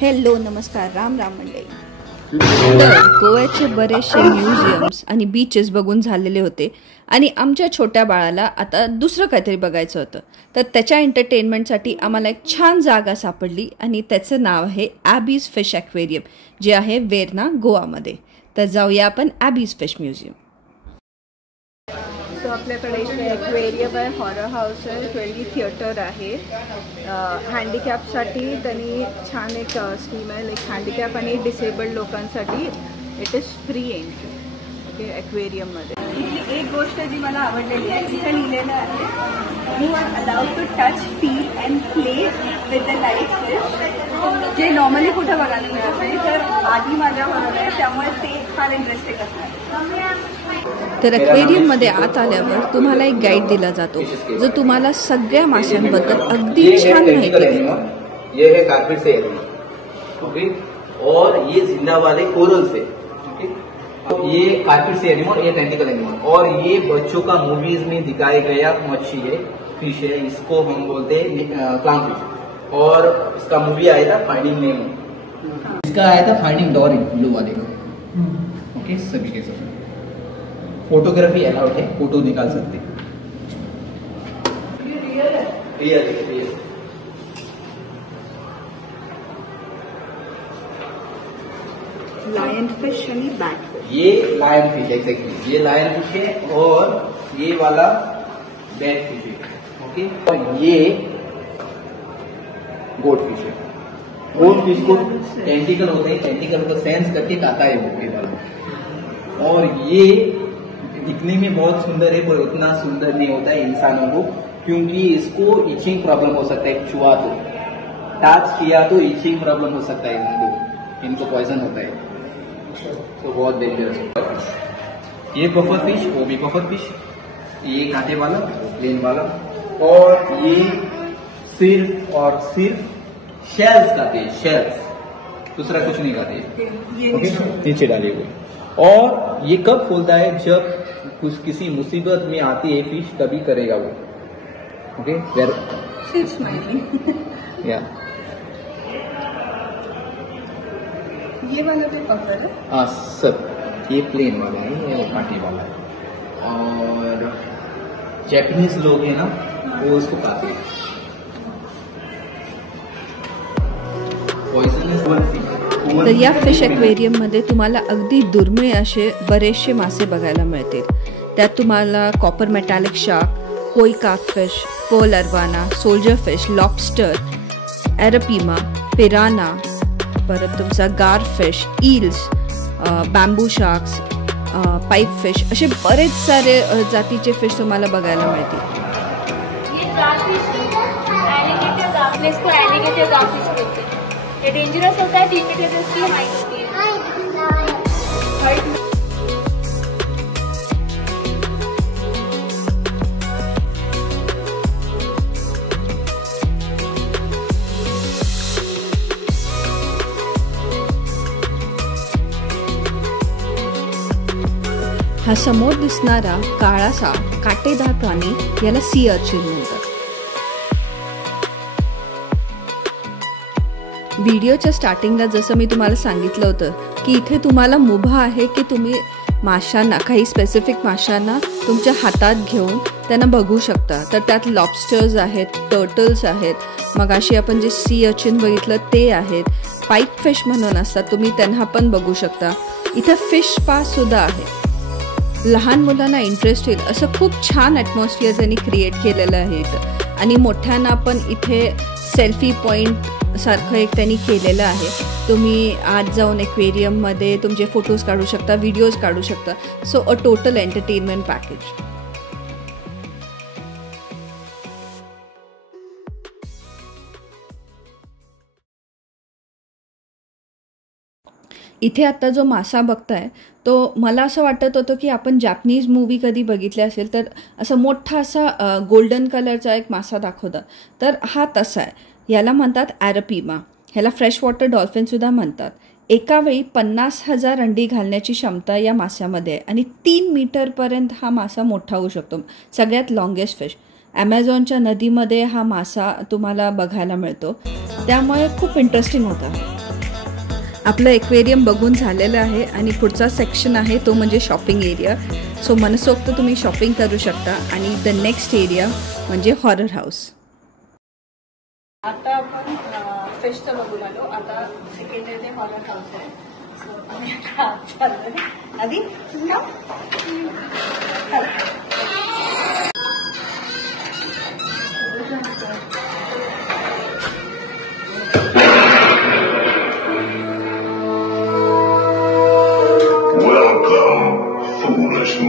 Hello नमस्कार राम राम मंडळी. तर गोव्याचे बरेचसे म्युझियम्स आणि बीचेस बघून झालेले होते आणि आमच्या छोट्या बाळाला आता दुसरं काहीतरी बघायचं होतं. तर त्याच्या एंटरटेनमेंटसाठी आम्हाला एक छान जागा सापडली आणि त्याचं नाव आहे ॲबीज फिश ॲक्वेरियम, जे आहे वेर्ना गोवामध्ये. तर जाऊया आपण ॲबीज फिश म्युझियम. सो आपल्याकडे इथे ॲक्वेरियम आहे, हॉरर हाऊस आहे, 20 थिएटर आहे. हँडिकॅपसाठी त्यांनी छान एक स्कीम आहे, लाईक हँडिकॅप आणि डिसेबल्ड लोकांसाठी it is free entry. Okay, ॲक्वेरियममध्ये इथली एक गोष्ट जी मला आवडलेली आहे, तिथे लिहिलेलं आहे you are allowed to touch, feel and play with the life fish, जे नॉर्मली कुठं बघायला मिळत नाही. तर आधी माझ्याबरोबर आहे, त्यामुळे ते फार इंटरेस्टिंग असणार. तर ॲक्वेरियममध्ये आत आल्यावर तुम्हाला एक गाईड दिला जातो जो तुम्हाला सगळ्या माशांबद्दल अगदी छान माहिती देतो. ये है कार्पेट से एनिमल, ओके, और ये जिंदा वाले कोरल से, ओके. ये कार्पेट से एनिमल, ये टेंटिकल एनिमल, और ये बच्चों का मूवीज में दिखाया गया मच्छी है, फिश है. इसको हम बोलते हैं क्लाउन फिश. और इसका मूवी आया था फाइंडिंग नेमो, इसका आया था फाइंडिंग डोरी ब्लू वाले का. ओके, सभी के सब फोटोग्राफी अलाउड है, फोटो निकाल सकते. रियल लायन फिश आणि बैट फिश. ये लायन फिश एग्जैक्टली, ये लायन फिश है और ये वाला बैट फिश है. ओके, और ये गोट फिश है. गोट फिश को टेंटिकल होते हैं, टेंटिकल को सेंस करके खाता है वो के वाला. और ये दिखने में बहुत सुंदर है, पर उतना सुंदर नहीं होता है इंसानों को, क्योंकि इसको इचिंग प्रॉब्लम हो सकता है. छुआ तो, टच किया तो इचिंग प्रॉब्लम हो सकता है, इनको पॉइजन होता है, तो बहुत डेंजरस. ये पफर फिश, वो भी पफर फिश, ये कांटे वाला, प्लेन वाला, और ये सिर्फ और सिर्फ शेल्स खाते हैं, शेल्स, दूसरा कुछ नहीं खाते. नीचे डाले हुए. और ये कब खोलता है, जब कुछ किसी मुसीबत में आती है फिश, तभी करेगा वो. ओके, या ये वाला भी पकड़ है. हाँ सब, ये प्लेन वाला है, ये कांटे वाला है. और जैपनीज लोग हैं ना, वो इसको खाते हैं. तर या फिश ॲक्वेरियममध्ये तुम्हाला अगदी दुर्मिळ असे बरेचसे मासे बघायला मिळतील. त्यात तुम्हाला कॉपर मेटॅलिक शार्क, कोई काकफिश, pearl arowana, soldier fish, lobster, arapaima, piranha, परत तुमचा gar fish, eels, bamboo sharks, pipe fish, असे बरेच सारे जातीचे फिश तुम्हाला बघायला मिळतील. ये डेंजरस होता है, 3 मीटर इसकी हाइट होती है. हा समोर दिसणारा काळासा काटेदार प्राणी याला सी अर्चिन म्हणतात. व्हिडिओच्या स्टार्टिंगला जसं मी तुम्हाला सांगितलं होतं की इथे तुम्हाला मुभा आहे की तुम्ही माशांना, काही स्पेसिफिक माशांना तुमच्या हातात घेऊन त्यांना बघू शकता. तर त्यात लॉबस्टर्स आहेत, टर्टल्स आहेत, मग अशी आपण जे सी अर्चिन बघितलं ते आहेत, पाईप फिश म्हणून असतात, तुम्ही त्यांना पण बघू शकता. इथं फिश स्पासुद्धा आहे. लहान मुलांना इंटरेस्ट येईल असं खूप छान ॲटमॉस्फिअर त्यांनी क्रिएट केलेलं आहे इथं. आणि मोठ्यांना पण इथे सेल्फी पॉईंट सारखं एक त्यांनी केलेलं आहे. तुम्ही आत जाऊन ॲक्वेरियममध्ये तुमचे फोटोज काढू शकता, व्हिडिओज काढू शकता. So a total entertainment package. इथे आत्ता जो मासा बघताय तो मला असं वाटत होतं की आपण जॅपनीज मूवी कधी बघितली असेल तर असं मोठा असा गोल्डन कलरचा एक मासा दाखवतात. तर हा तसा आहे. याला म्हणतात ॲरपीमा. ह्याला फ्रेश वॉटर डॉल्फिनसुद्धा म्हणतात. एका वेळी 50,000 अंडी घालण्याची क्षमता या मास्यामध्ये आहे आणि 3 मीटरपर्यंत हा मासा मोठा होऊ शकतो. सगळ्यात लॉंगेस्ट फिश. ॲमेझॉनच्या नदीमध्ये हा मासा तुम्हाला बघायला मिळतो, त्यामुळे खूप इंटरेस्टिंग होता. आपलं एक्वेरियम बघून झालेलं आहे आणि पुढचा सेक्शन आहे तो म्हणजे शॉपिंग एरिया. सो मनसोक्त तुम्ही शॉपिंग करू शकता. आणि द नेक्स्ट एरिया म्हणजे हॉरर हाऊस. आता आपण फिशचं बघून आलो. आता सेकंड इथे हॉरर हाऊस आहे. सो आम्ही आता चाललो आधी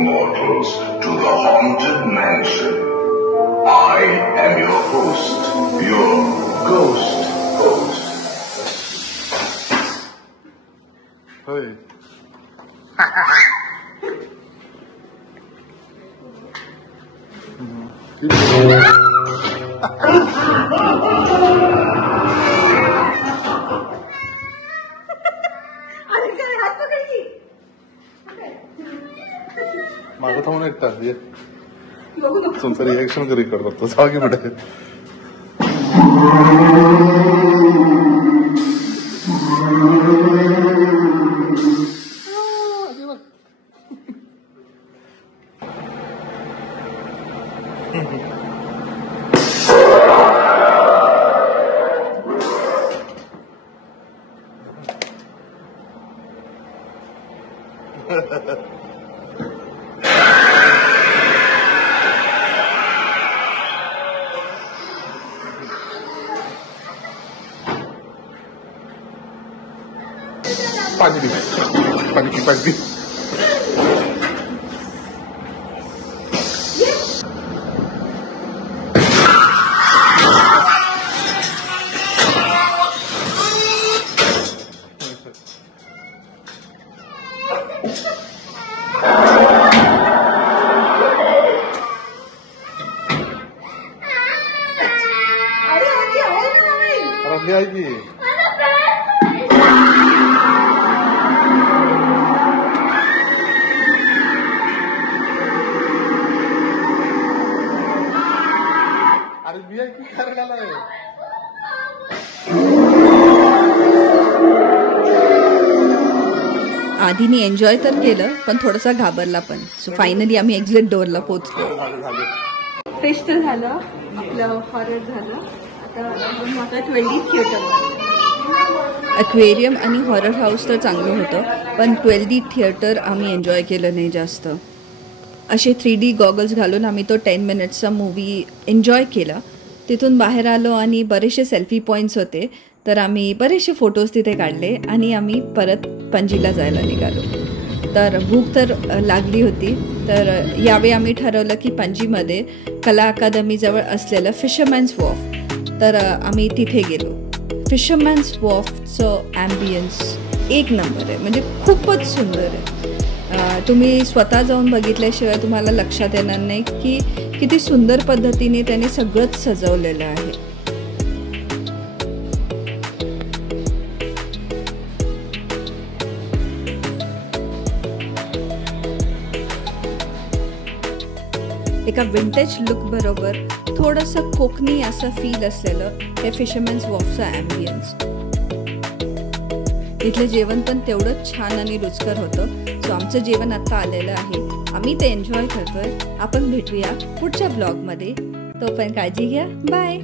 mortals to the haunted mansion. I am your host, your ghost host. Hey. मागं थांबून एक टाक ये तुमचं रिएक्शन कधी करतो जागे पुढे. पाणी पाणी आहे की अरे मी की करायला आधीने एन्जॉय तर केलं पण थोडासा घाबरला पण. सो फायनली आम्ही एक्झिट डोअरला पोहोचलो. फिश तर झालं, आपलं हॉरर झालं. आता 12 थिएटर. एक्वेरियम आणि हॉरर हाऊस तर चांगलं होतं पण 12 थिएटर आम्ही एन्जॉय केलं नाही जास्त. असे 3D गॉगल्स घालून आम्ही तो 10 मिनिट्सचा मूवी एन्जॉय केला. तिथून बाहेर आलो आणि बरेचसे सेल्फी पॉईंट्स होते तर आम्ही बरेचसे फोटोज तिथे काढले आणि आम्ही परत पणजीला जायला निघालो. तर भूक तर लागली होती तर यावेळी आम्ही ठरवलं की पणजीमध्ये कला अकादमीजवळ असलेलं फिशरमॅन्स वॉफ तर आम्ही तिथे गेलो. फिशरमॅन्स वॉफचं ॲम्बियन्स एक नंबर आहे, म्हणजे खूपच सुंदर आहे. तुम्ही स्वतः जाऊन बघितल्याशिवाय तुम्हाला लक्षात येणार नाही की किती सुंदर पद्धतीने त्याने सगळंच सजवलेलं आहे. एका विंटेज लुक बरोबर थोडंसं कोकणी असं फील असलेलं हे फिशरमॅन्स वॉफचं ॲम्बियन्स. इथलं जेवण पण तेवढंच छान आणि रुचकर होतं. सो आमचं जेवण आत्ता आलेलं आहे, आम्ही ते एन्जॉय करतोय. आपण भेटूया पुढच्या ब्लॉगमध्ये. तोपर्यंत काळजी घ्या. बाय.